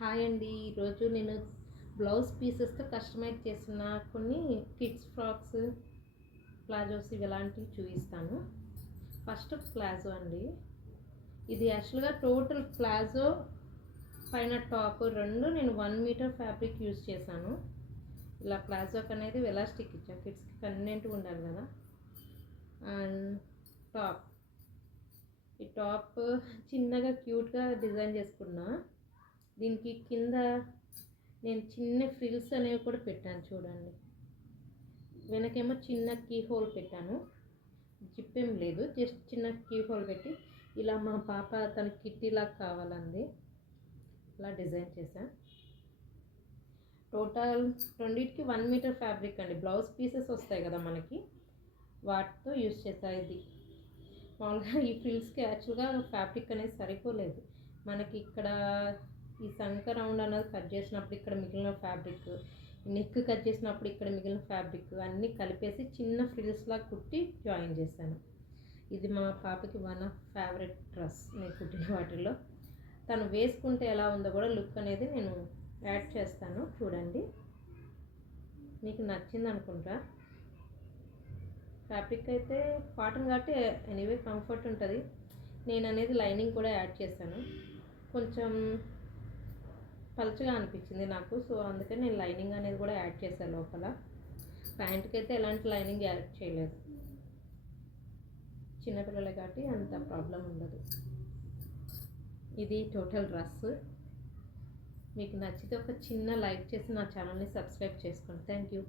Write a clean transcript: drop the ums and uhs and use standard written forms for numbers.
Hi అండి. ఈరోజు నేను బ్లౌజ్ పీసెస్తో కస్టమైజ్ చేసిన కొన్ని కిడ్స్ ఫ్రాక్స్, ప్లాజోస్ ఇలాంటివి చూపిస్తాను. ఫస్ట్ ప్లాజో అండి. ఇది యాక్చువల్గా టోటల్ ప్లాజో పైన టాప్ రెండు నేను 1 మీటర్ ఫ్యాబ్రిక్ యూజ్ చేశాను. ఇలా ప్లాజోకి అనేది ఎలాస్టిక్ ఇచ్చాను, కిడ్స్కి కన్వీనియంట్గా ఉండాలి కదా. అండ్ టాప్, ఈ టాప్ చిన్నగా క్యూట్గా డిజైన్ చేసుకున్నా. దీనికి కింద నేను చిన్న ఫ్రిల్స్ అనేవి కూడా పెట్టాను చూడండి. వెనకేమో చిన్న కీ హోల్ పెట్టాను, జిప్ ఏం లేదు, జస్ట్ చిన్న కీ హోల్ పెట్టి ఇలా మా పాప తన కిట్టీలా కావాలంది ఇలా డిజైన్ చేశాను. టోటల్ రెండింటికి 1 మీటర్ ఫ్యాబ్రిక్ అండి. బ్లౌజ్ పీసెస్ వస్తాయి కదా మనకి, వాటితో యూజ్ చేసా. ఇది మామూలుగా ఈ ఫ్రిల్స్కి యాక్చువల్గా ఫ్యాబ్రిక్ అనేది సరిపోలేదు మనకి. ఇక్కడ ఈ సంక రౌండ్ అనేది కట్ చేసినప్పుడు ఇక్కడ మిగిలిన ఫ్యాబ్రిక్, నెక్ కట్ చేసినప్పుడు ఇక్కడ మిగిలిన ఫ్యాబ్రిక్ అన్నీ కలిపేసి చిన్న ఫ్రిల్స్లా కుట్టి జాయిన్ చేశాను. ఇది మా పాపకి వన్ ఆఫ్ ఫేవరెట్ డ్రెస్ నేను కుట్టిన వాటిల్లో. తను వేసుకుంటే ఎలా ఉందో కూడా లుక్ అనేది నేను యాడ్ చేస్తాను చూడండి. మీకు నచ్చింది అనుకుంటా. ఫ్యాబ్రిక్ అయితే కాటన్ కాబట్టి ఎనీవే కంఫర్ట్ ఉంటుంది. నేను అనేది లైనింగ్ కూడా యాడ్ చేశాను. కొంచెం పలుచగా అనిపించింది నాకు, సో అందుకని నేను లైనింగ్ అనేది కూడా యాడ్ చేశాను లోపల. ప్యాంట్కి అయితే ఎలాంటి లైనింగ్ యాడ్ చేయలేదు, చిన్నపిల్లలే కాబట్టి అంత ప్రాబ్లం ఉండదు. ఇది టోటల్ డ్రెస్. మీకు నచ్చితే ఒక చిన్న లైక్ చేసి నా ఛానల్ని సబ్స్క్రైబ్ చేసుకోండి. Thank you.